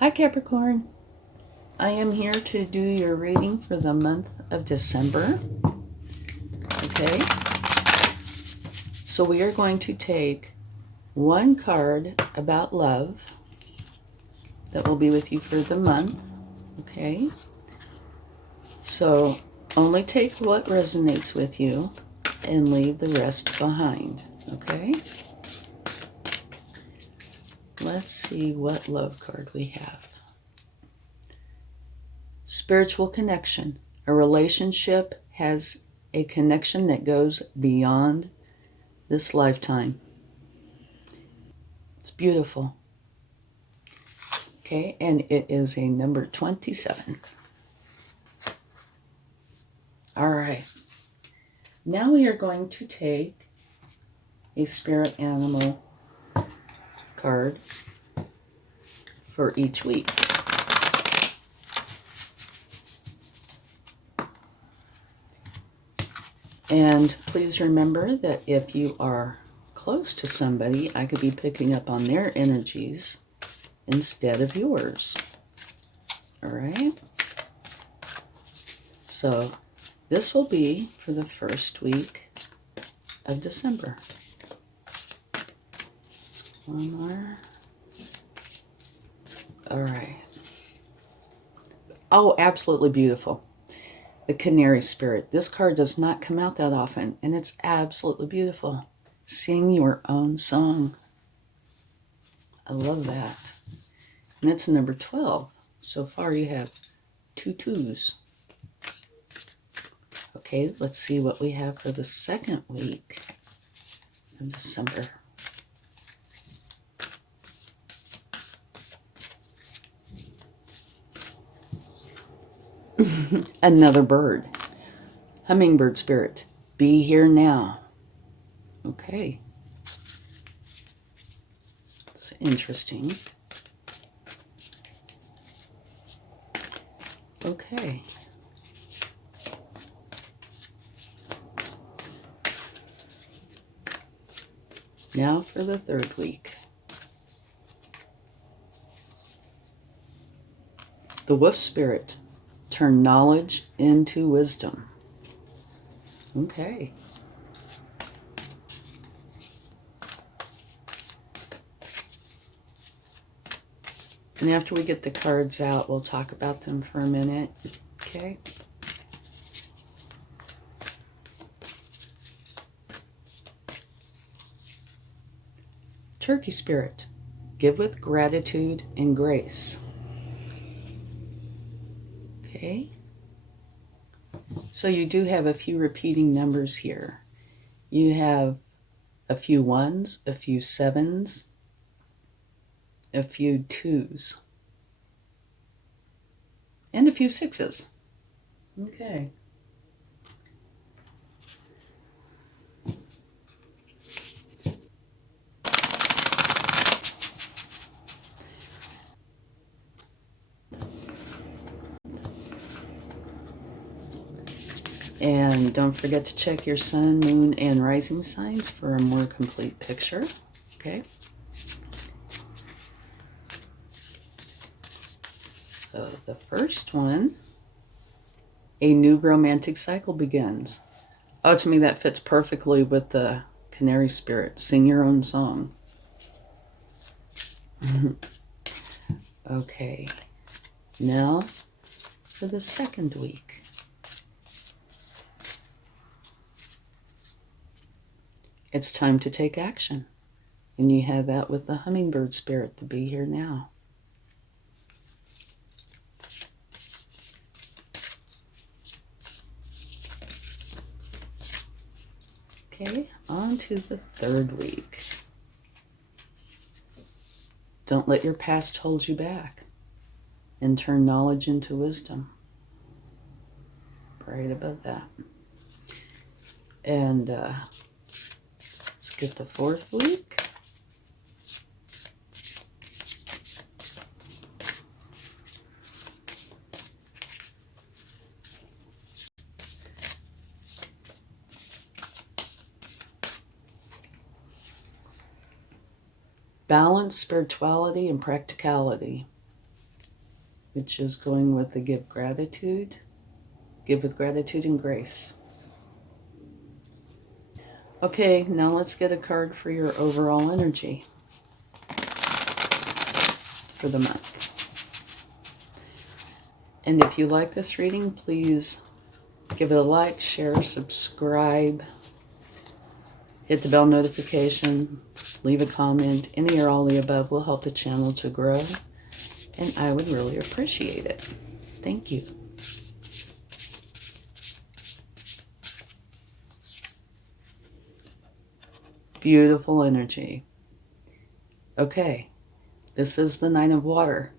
Hi Capricorn, I am here to do your reading for the month of December. Okay, so we are going to take one card about love that will be with you for the month. Okay, so only take what resonates with you and leave the rest behind. Okay, let's see what love card we have. Spiritual connection. A relationship has a connection that goes beyond this lifetime. It's beautiful. Okay, and it is a number 27. All right. Now we are going to take a spirit animal card for each week. And please remember that if you are close to somebody, I could be picking up on their energies instead of yours. All right? So this will be for the first week of December. One more. All right. Oh, absolutely beautiful. The Canary Spirit. This card does not come out that often, and it's absolutely beautiful. Sing your own song. I love that. And it's number 12. So far you have 2 2s. Okay, let's see what we have for the second week of December. Another bird. Hummingbird Spirit. Be here now. Okay. It's interesting. Okay. Now for the third week. The Wolf Spirit. Turn knowledge into wisdom. Okay. And after we get the cards out, we'll talk about them for a minute. Okay. Turkey Spirit. Give with gratitude and grace. Okay. So you do have a few repeating numbers here. You have a few 1s, a few 7s, a few 2s, and a few 6s. Okay. And don't forget to check your sun, moon, and rising signs for a more complete picture. Okay. So the first one, a new romantic cycle begins. Oh, to me that fits perfectly with the Canary Spirit. Sing your own song. Okay. Now for the second week. It's time to take action. And you have that with the Hummingbird Spirit, to be here now. Okay, on to the third week. Don't let your past hold you back, and turn knowledge into wisdom. Right above that. And let's get the fourth week. Balance, spirituality, and practicality. which is going with the give gratitude. Give with gratitude and grace. Okay, now let's get a card for your overall energy for the month. And if you like this reading, please give it a like, share, subscribe, hit the bell notification, leave a comment. Any or all the above will help the channel to grow, and I would really appreciate it. Thank you. Beautiful energy. Okay, this is the Knight of Water.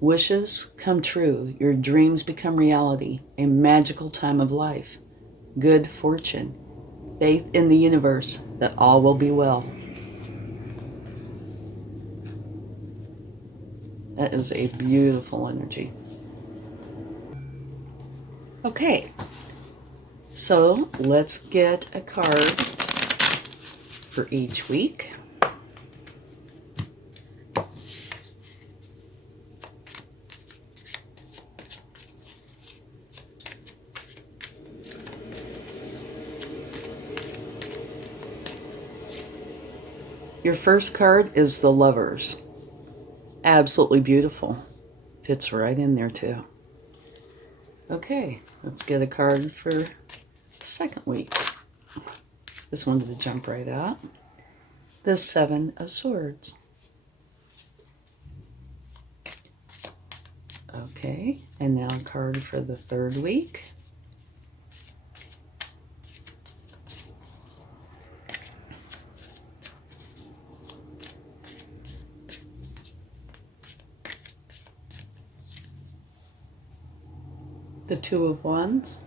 Wishes come true. Your dreams become reality. A magical time of life. Good fortune. Faith in the universe that all will be well. That is a beautiful energy. Okay, so let's get a card for each week. Your first card is the Lovers. Absolutely beautiful. Fits right in there too. Okay, let's get a card for the second week. This one's going to jump right out. The Seven of Swords. Okay, and now a card for the third week. The Two of Wands.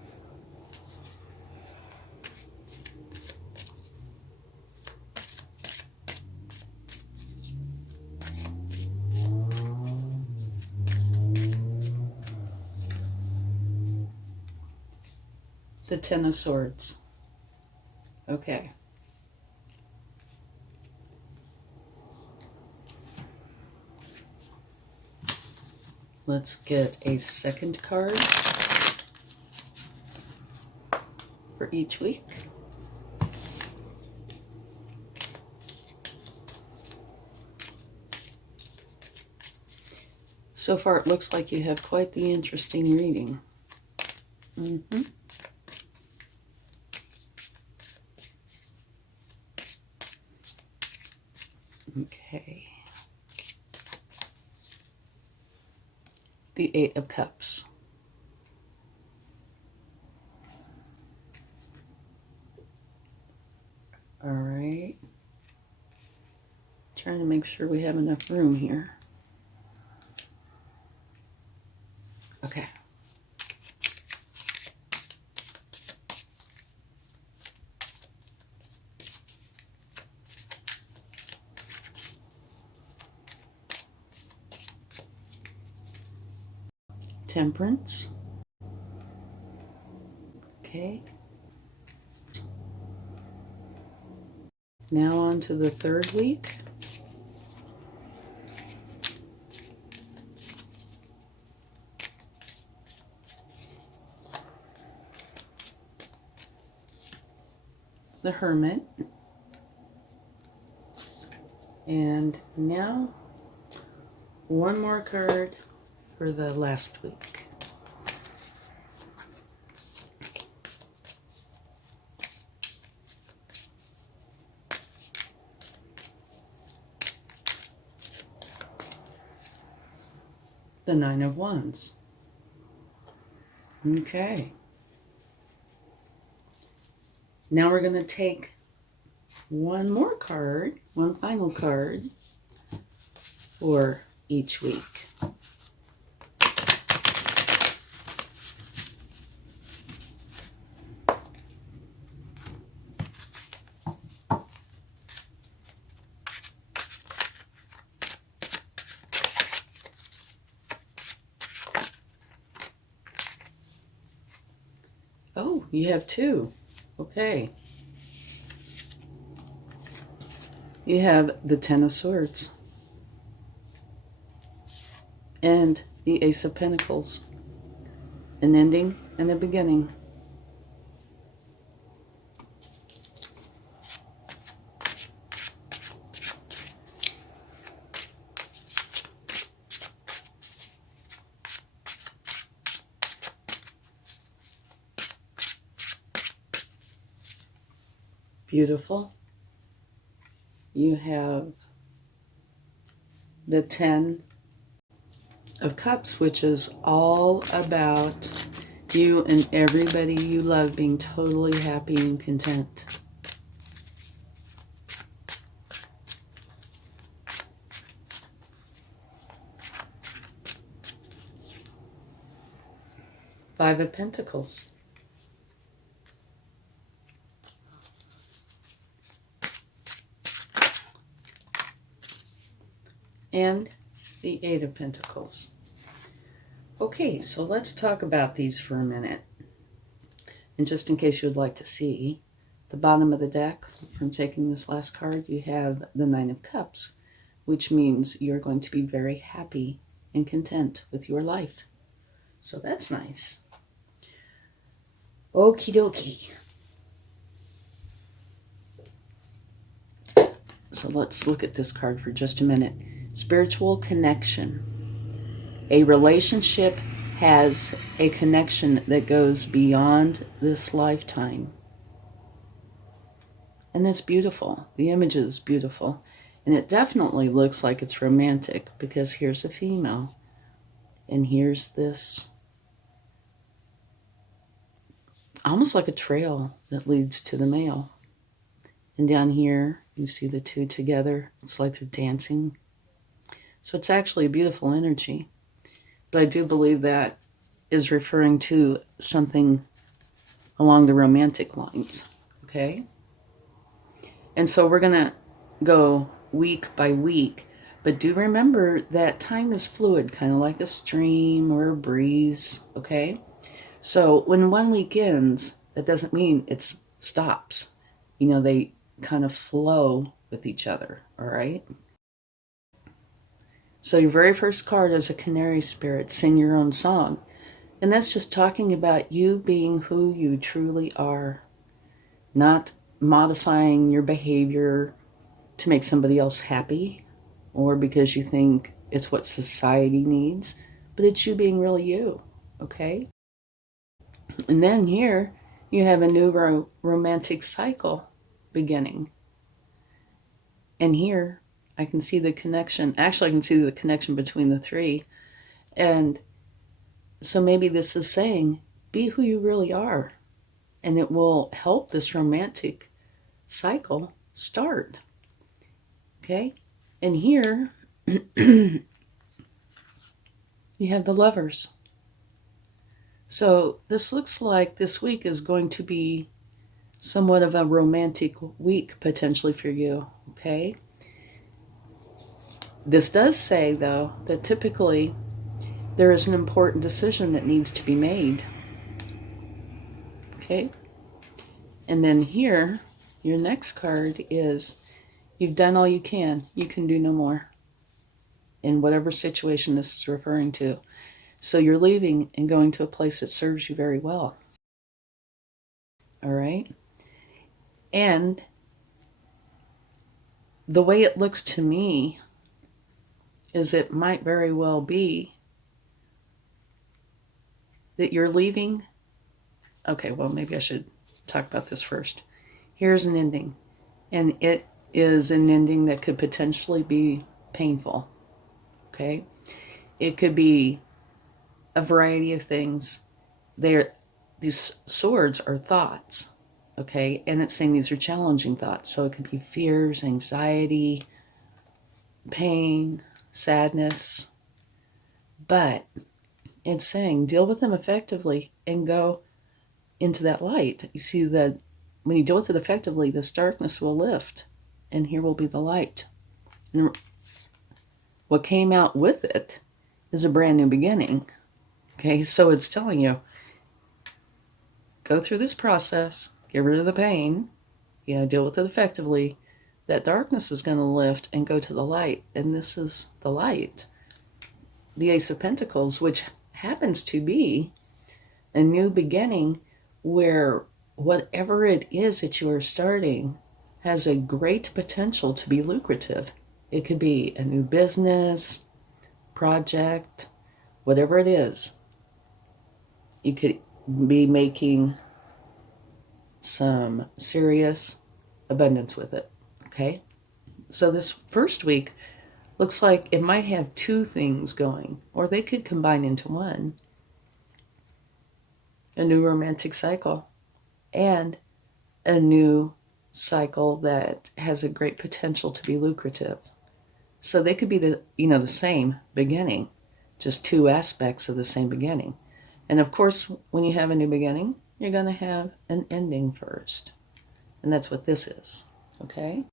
The Ten of Swords. Okay. Let's get a second card for each week. So far, it looks like you have quite the interesting reading. Okay. The Eight of Cups. All right. Trying to make sure we have enough room here. Okay. Temperance. Okay. Now on to the third week. The Hermit. And now one more card for the last week. The Nine of Wands. Okay. Now we're going to take one more card, one final card for each week. Oh, you have two. Okay. You have the Ten of Swords and the Ace of Pentacles. An ending and a beginning. Beautiful. You have the 10 of Cups, which is all about you and everybody you love being totally happy and content. Five of Pentacles. And the Eight of Pentacles. Okay, so let's talk about these for a minute. And just in case you would like to see, the bottom of the deck, from taking this last card, you have the Nine of Cups, which means you're going to be very happy and content with your life. So that's nice. Okie dokie. So let's look at this card for just a minute. Spiritual connection. A relationship has a connection that goes beyond this lifetime. And that's beautiful. The image is beautiful. And it definitely looks like it's romantic, because here's a female. And here's this, almost like a trail that leads to the male. And down here, you see the two together. It's like they're dancing. So it's actually a beautiful energy. But I do believe that is referring to something along the romantic lines. Okay? And so we're going to go week by week. But do remember that time is fluid, kind of like a stream or a breeze. Okay? So when one week ends, that doesn't mean it stops. You know, they kind of flow with each other. All right? So your very first card is a canary spirit, sing your own song. And that's just talking about you being who you truly are, not modifying your behavior to make somebody else happy or because you think it's what society needs, but it's you being really you, okay? And then here you have a new romantic cycle beginning. And here I can see the connection. Actually, I can see the connection between the three. And so maybe this is saying, be who you really are. And it will help this romantic cycle start. Okay? And here, you have the Lovers. So this looks like this week is going to be somewhat of a romantic week, potentially, for you. Okay? This does say, though, that typically there is an important decision that needs to be made. Okay? And then here, your next card is, you've done all you can. You can do no more. In whatever situation this is referring to. So you're leaving and going to a place that serves you very well. All right? And the way it looks to me is it might very well be that you're leaving. Okay, well, maybe I should talk about this first. Here's an ending. And it is an ending that could potentially be painful. Okay? It could be a variety of things. These swords are thoughts. Okay? And it's saying these are challenging thoughts. So it could be fears, anxiety, pain, sadness. But it's saying deal with them effectively and go into that light. You see that when you deal with it effectively, this darkness will lift and here will be the light. And what came out with it is a brand new beginning. Okay, so it's telling you, go through this process, get rid of the pain, deal with it effectively. That darkness is going to lift and go to the light, and this is the light. the Ace of Pentacles, which happens to be a new beginning where whatever it is that you are starting has a great potential to be lucrative. It could be a new business, project, whatever it is. You could be making some serious abundance with it, okay? So this first week looks like it might have two things going, or they could combine into one. A new romantic cycle and a new cycle that has a great potential to be lucrative. So they could be the same beginning, just two aspects of the same beginning. And of course, when you have a new beginning, you're going to have an ending first. And that's what this is, okay?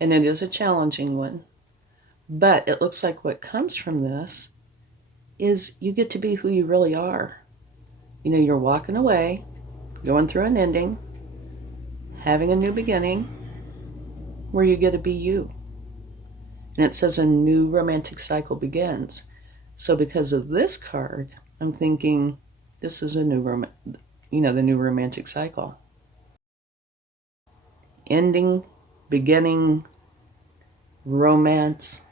And it is a challenging one. But it looks like what comes from this is you get to be who you really are. You're walking away, going through an ending, having a new beginning, where you get to be you. And it says a new romantic cycle begins. So because of this card, I'm thinking this is a new the new romantic cycle. Ending, beginning, romance,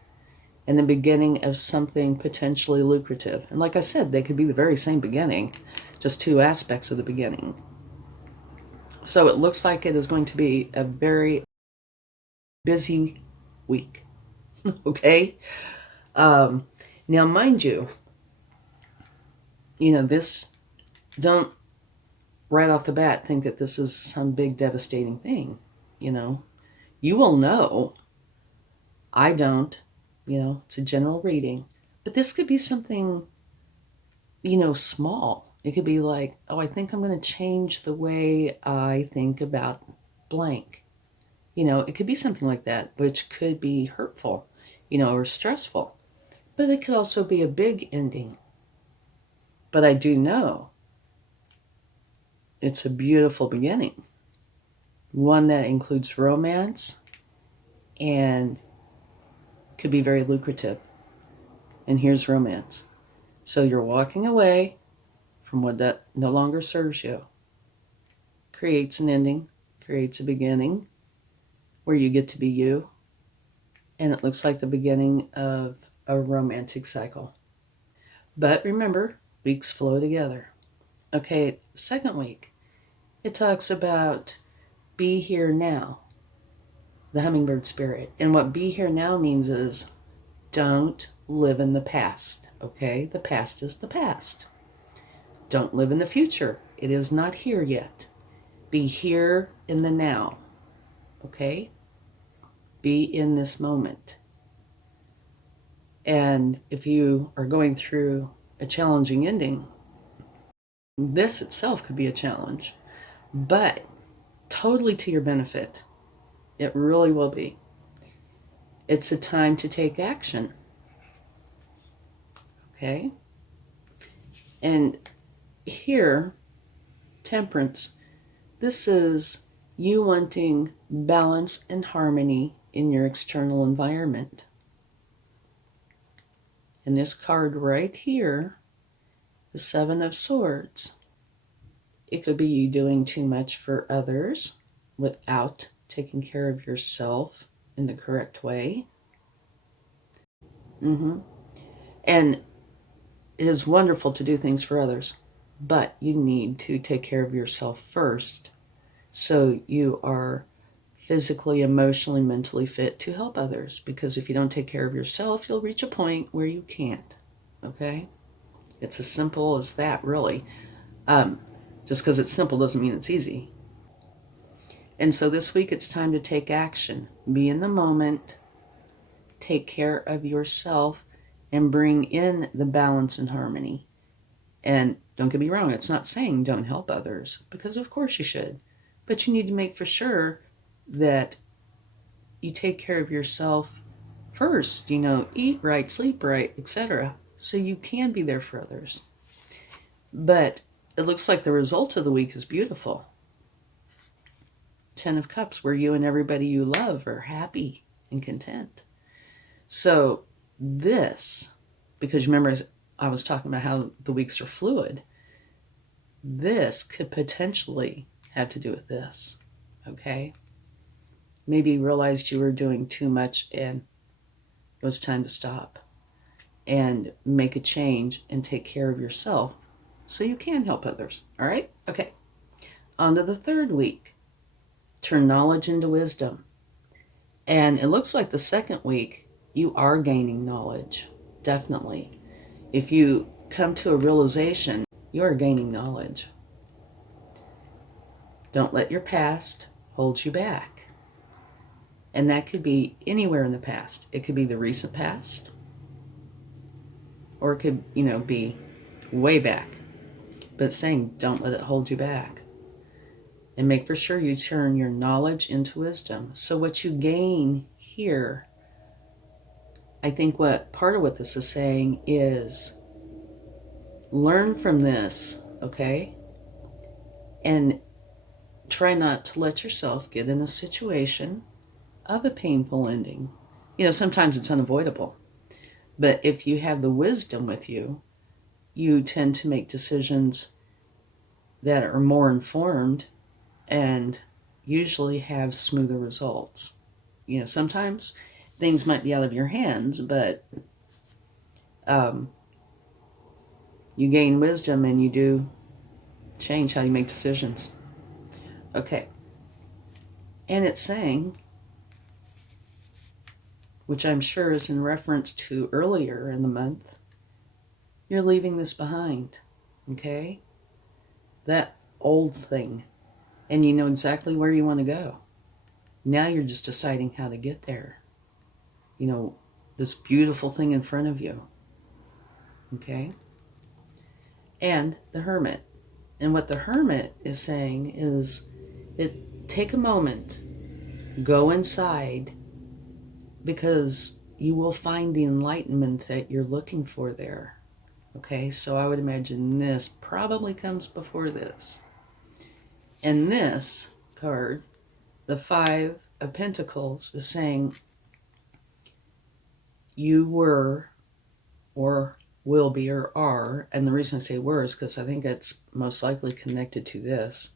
and the beginning of something potentially lucrative. And like I said, they could be the very same beginning, just two aspects of the beginning. So it looks like it is going to be a very busy week. Okay? Now, mind you, this, don't right off the bat think that this is some big devastating thing. You will know. I don't. It's a general reading. But this could be something, small. It could be like, oh, I think I'm going to change the way I think about blank. It could be something like that, which could be hurtful, or stressful. But it could also be a big ending. But I do know it's a beautiful beginning. One that includes romance and could be very lucrative. And here's romance. So you're walking away from what that no longer serves you. Creates an ending, creates a beginning where you get to be you. And it looks like the beginning of a romantic cycle. But remember, weeks flow together. Okay, second week, it talks about be here now, the hummingbird spirit. And what be here now means is don't live in the past, okay? The past is the past. Don't live in the future. It is not here yet. Be here in the now, okay? Be in this moment. And if you are going through a challenging ending, this itself could be a challenge, but totally to your benefit. It really will be. It's a time to take action. Okay? And here, Temperance, this is you wanting balance and harmony in your external environment. And this card right here, the Seven of Swords, it could be you doing too much for others without taking care of yourself in the correct way. And it is wonderful to do things for others, but you need to take care of yourself first so you are physically, emotionally, mentally fit to help others. Because if you don't take care of yourself, you'll reach a point where you can't. Okay? It's as simple as that, really. Just because it's simple doesn't mean it's easy. And so this week it's time to take action. Be in the moment, take care of yourself, and bring in the balance and harmony. And don't get me wrong, it's not saying don't help others, because of course you should. But you need to make for sure that you take care of yourself first, eat right, sleep right, etc. So you can be there for others. But it looks like the result of the week is beautiful. 10 of Cups, where you and everybody you love are happy and content. So this, because remember I was talking about how the weeks are fluid, this could potentially have to do with this, okay? Maybe you realized you were doing too much and it was time to stop and make a change and take care of yourself so you can help others, all right? Okay, on to the third week. Turn knowledge into wisdom. And it looks like the second week you are gaining knowledge, definitely. If you come to a realization, you are gaining knowledge. Don't let your past hold you back. And that could be anywhere in the past. It could be the recent past, or it could, be way back. But it's saying don't let it hold you back. And make for sure you turn your knowledge into wisdom. So what you gain here, I think part of what this is saying is learn from this, okay? And try not to let yourself get in a situation of a painful ending. Sometimes it's unavoidable. But if you have the wisdom with you, you tend to make decisions that are more informed and usually have smoother results. Sometimes things might be out of your hands, but you gain wisdom and you do change how you make decisions. Okay. And it's saying, which I'm sure is in reference to earlier in the month, you're leaving this behind, okay? That old thing. And you know exactly where you want to go. Now you're just deciding how to get there. This beautiful thing in front of you, okay? And the Hermit. And what the Hermit is saying is take a moment, go inside, because you will find the enlightenment that you're looking for there. Okay, so I would imagine this probably comes before this. And this card, the Five of Pentacles, is saying you were, or will be, or are, and the reason I say were is because I think it's most likely connected to this,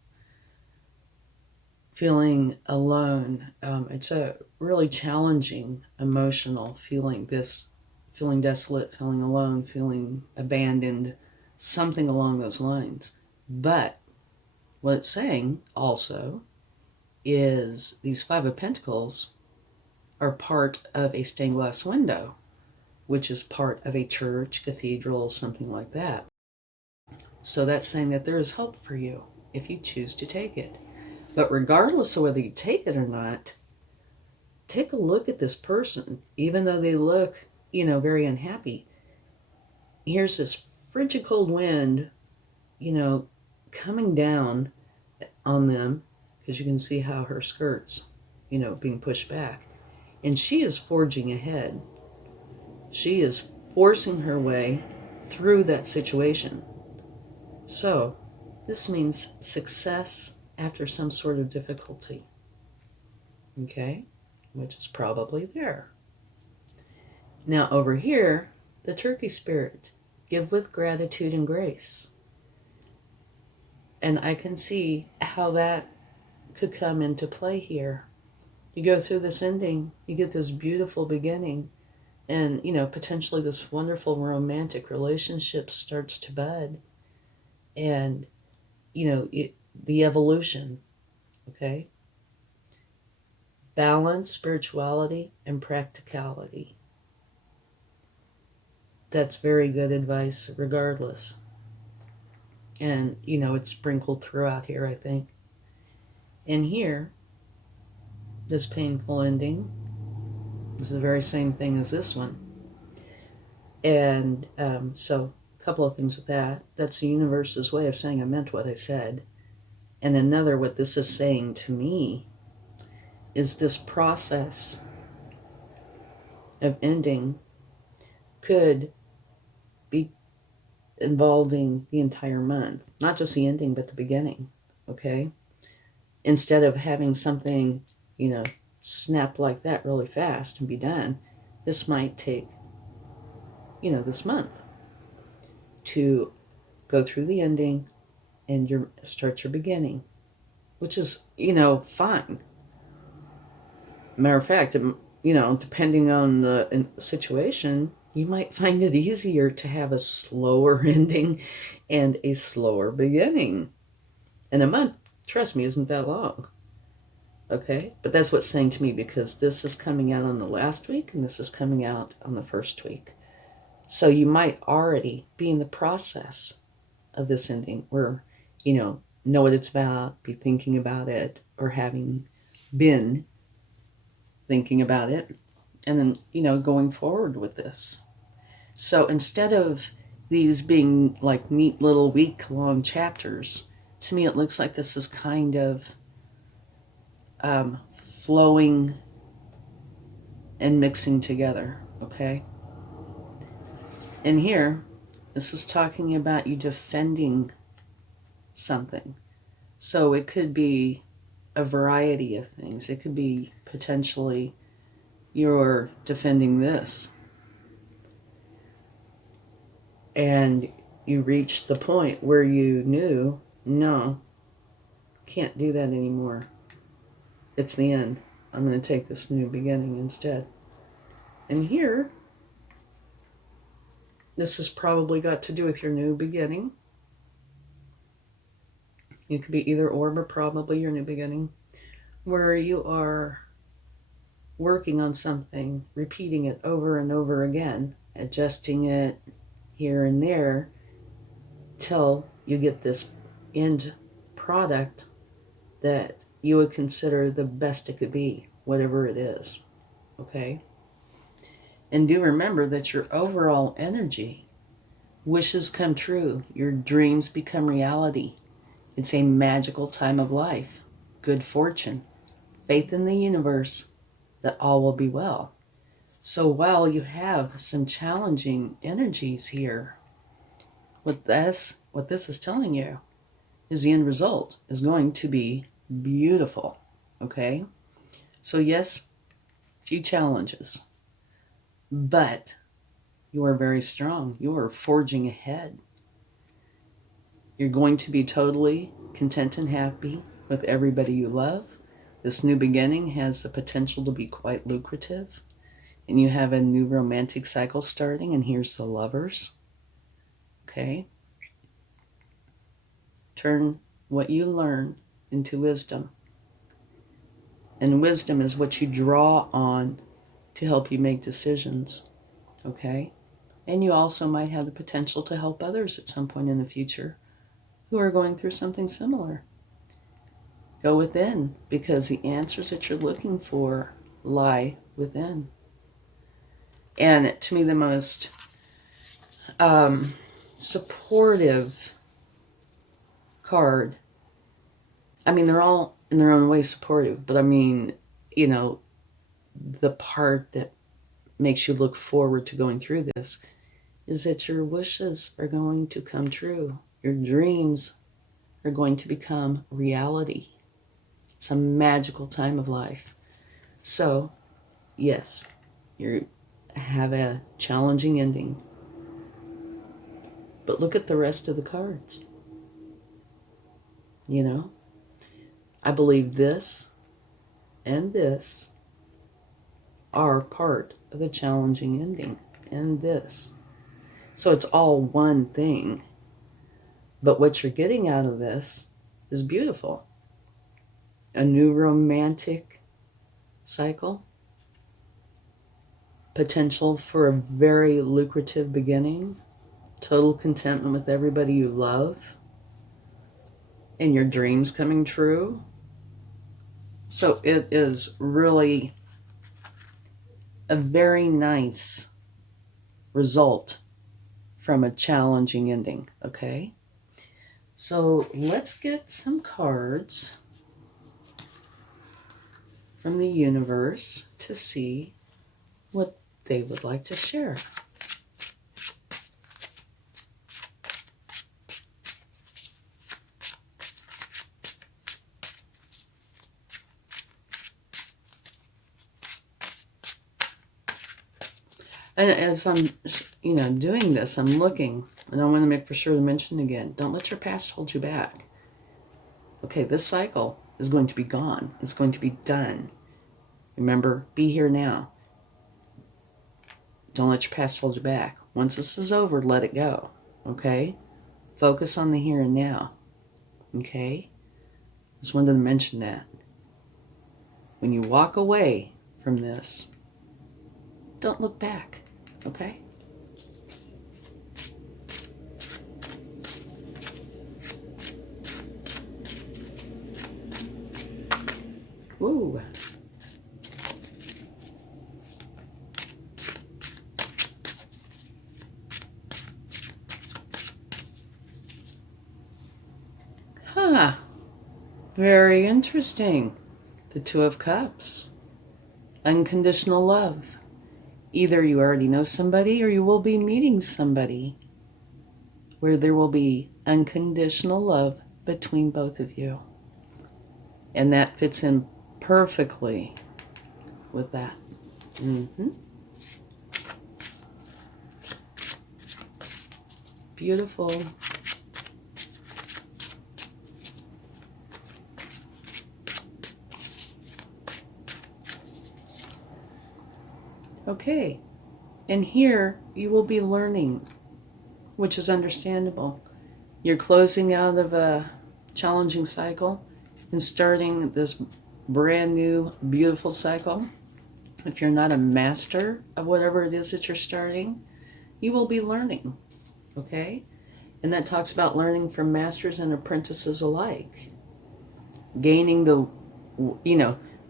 feeling alone. It's a really challenging emotional feeling, feeling desolate, feeling alone, feeling abandoned, something along those lines. But what it's saying also is these Five of Pentacles are part of a stained glass window, which is part of a church, cathedral, something like that. So that's saying that there is hope for you if you choose to take it. But regardless of whether you take it or not, take a look at this person, even though they look, very unhappy. Here's this frigid cold wind, coming down on them, because you can see how her skirts, being pushed back. And she is forging ahead. She is forcing her way through that situation. So this means success after some sort of difficulty. Okay? Which is probably there. Now over here, the Turkey spirit. Give with gratitude and grace. And I can see how that could come into play here. You go through this ending, you get this beautiful beginning, and, potentially this wonderful romantic relationship starts to bud. And, the evolution, okay? Balance, spirituality, and practicality. That's very good advice regardless. And, it's sprinkled throughout here, I think. And here, this painful ending is the very same thing as this one. And so a couple of things with that. That's the universe's way of saying I meant what I said. And another, what this is saying to me, is this process of ending could be involving the entire month. Not just the ending, but the beginning, okay? Instead of having something, snap like that really fast and be done, this might take this month to go through the ending and start your beginning, which is, fine. Matter of fact, depending on the situation, you might find it easier to have a slower ending and a slower beginning. And a month, trust me, isn't that long. Okay? But that's what's saying to me, because this is coming out on the last week and this is coming out on the first week. So you might already be in the process of this ending, or, know what it's about, be thinking about it, or having been thinking about it, and then, going forward with this. So instead of these being like neat little week-long chapters, to me it looks like this is kind of flowing and mixing together, okay? And here, this is talking about you defending something. So it could be a variety of things. It could be potentially you're defending this, and you reached the point where you knew, no, can't do that anymore. It's the end. I'm going to take this new beginning instead. And here, this has probably got to do with your new beginning. It could be either or, but probably your new beginning, where you are working on something, repeating it over and over again, adjusting it here and there till you get this end product that you would consider the best it could be, whatever it is. Okay? And do remember that your overall energy, wishes come true, your dreams become reality. It's a magical time of life, good fortune, faith in the universe that all will be well. So while you have some challenging energies here, what this is telling you is the end result is going to be beautiful. Okay? So yes, few challenges, but you are very strong. You are forging ahead. You're going to be totally content and happy with everybody you love. This new beginning has the potential to be quite lucrative. And you have a new romantic cycle starting, and here's the Lovers. Okay? Turn what you learn into wisdom. And wisdom is what you draw on to help you make decisions. Okay? And you also might have the potential to help others at some point in the future who are going through something similar. Go within, because the answers that you're looking for lie within. And to me, the most supportive card, I mean, they're all in their own way supportive, but I mean, the part that makes you look forward to going through this is that your wishes are going to come true. Your dreams are going to become reality. It's a magical time of life. So, yes, you have a challenging ending. But look at the rest of the cards. I believe this and this are part of the challenging ending, and this. So it's all one thing. But what you're getting out of this is beautiful. A new romantic cycle, potential for a very lucrative beginning, total contentment with everybody you love, and your dreams coming true. So it is really a very nice result from a challenging ending, okay? So let's get some cards from the universe to see what they would like to share. And as I'm, doing this, I'm looking, and I want to make for sure to mention again, don't let your past hold you back. Okay, this cycle is going to be gone. It's going to be done. Remember, be here now. Don't let your past hold you back. Once this is over, let it go. Okay? Focus on the here and now. Okay? Just wanted to mention that. When you walk away from this, don't look back. Okay? Woo. Huh. Very interesting. The Two of Cups. Unconditional love. Either you already know somebody or you will be meeting somebody where there will be unconditional love between both of you. And that fits in perfectly with that. Beautiful. Okay, and here you will be learning, which is understandable. You're closing out of a challenging cycle and starting this brand new, beautiful cycle. If you're not a master of whatever it is that you're starting, you will be learning, okay? And that talks about learning from masters and apprentices alike. Gaining the,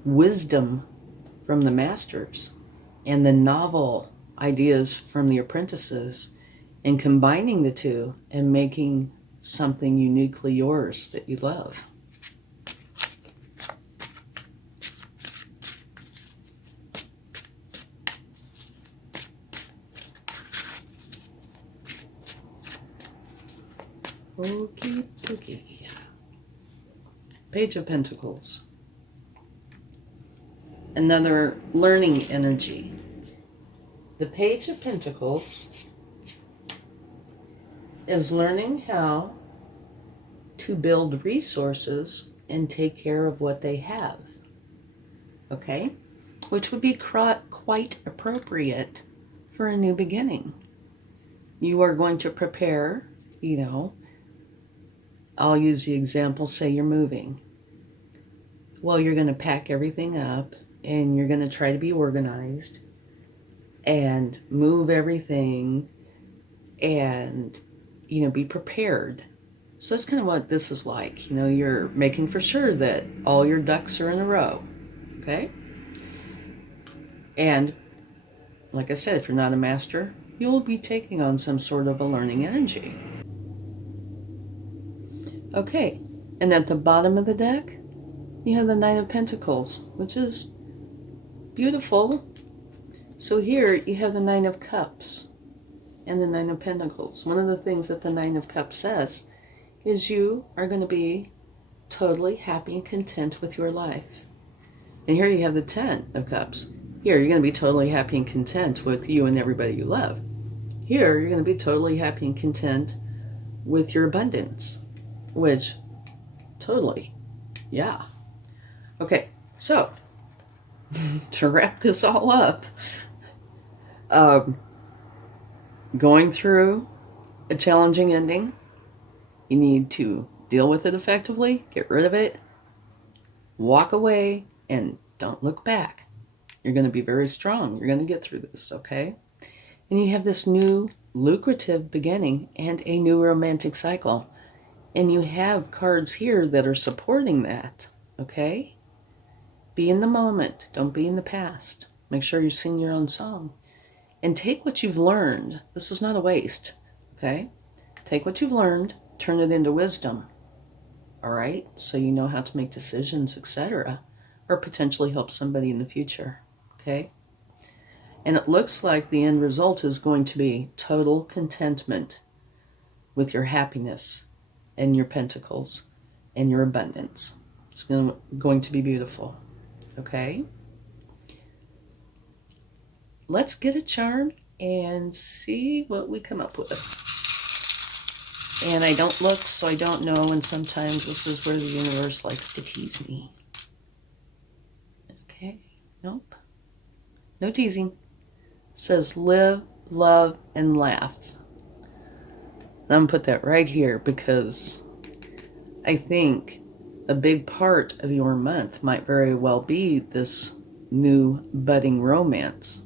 wisdom from the masters and the novel ideas from the apprentices, and combining the two and making something uniquely yours that you love. Okie dokie. Page of Pentacles. Another learning energy. The Page of Pentacles is learning how to build resources and take care of what they have. Okay? Which would be quite appropriate for a new beginning. You are going to prepare, I'll use the example, say you're moving. Well, you're going to pack everything up and you're going to try to be organized and move everything and, be prepared. So that's kind of what this is like. You're making for sure that all your ducks are in a row. Okay? And like I said, if you're not a master, you'll be taking on some sort of a learning energy. Okay, and at the bottom of the deck, you have the Knight of Pentacles, which is beautiful. So here you have the Nine of Cups and the Nine of Pentacles. One of the things that the Nine of Cups says is you are going to be totally happy and content with your life. And here you have the Ten of Cups. Here you're going to be totally happy and content with you and everybody you love. Here you're going to be totally happy and content with your abundance. Which, totally, yeah. Okay, so, to wrap this all up, going through a challenging ending, you need to deal with it effectively, get rid of it, walk away, and don't look back. You're going to be very strong. You're going to get through this, okay? And you have this new lucrative beginning and a new romantic cycle. And you have cards here that are supporting that, okay? Be in the moment. Don't be in the past. Make sure you sing your own song. And take what you've learned. This is not a waste, okay? Take what you've learned, turn it into wisdom, all right? So you know how to make decisions, etc., or potentially help somebody in the future, okay? And it looks like the end result is going to be total contentment with your happiness and your pentacles and your abundance. It's going to be beautiful, okay? Let's get a charm and see what we come up with. And I don't look, so I don't know, and sometimes this is where the universe likes to tease me. Okay, nope. No teasing. It says live, love, and laugh. I'm going to put that right here because I think a big part of your month might very well be this new budding romance.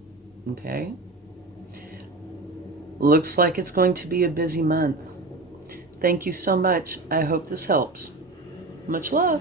Okay? Looks like it's going to be a busy month. Thank you so much. I hope this helps. Much love.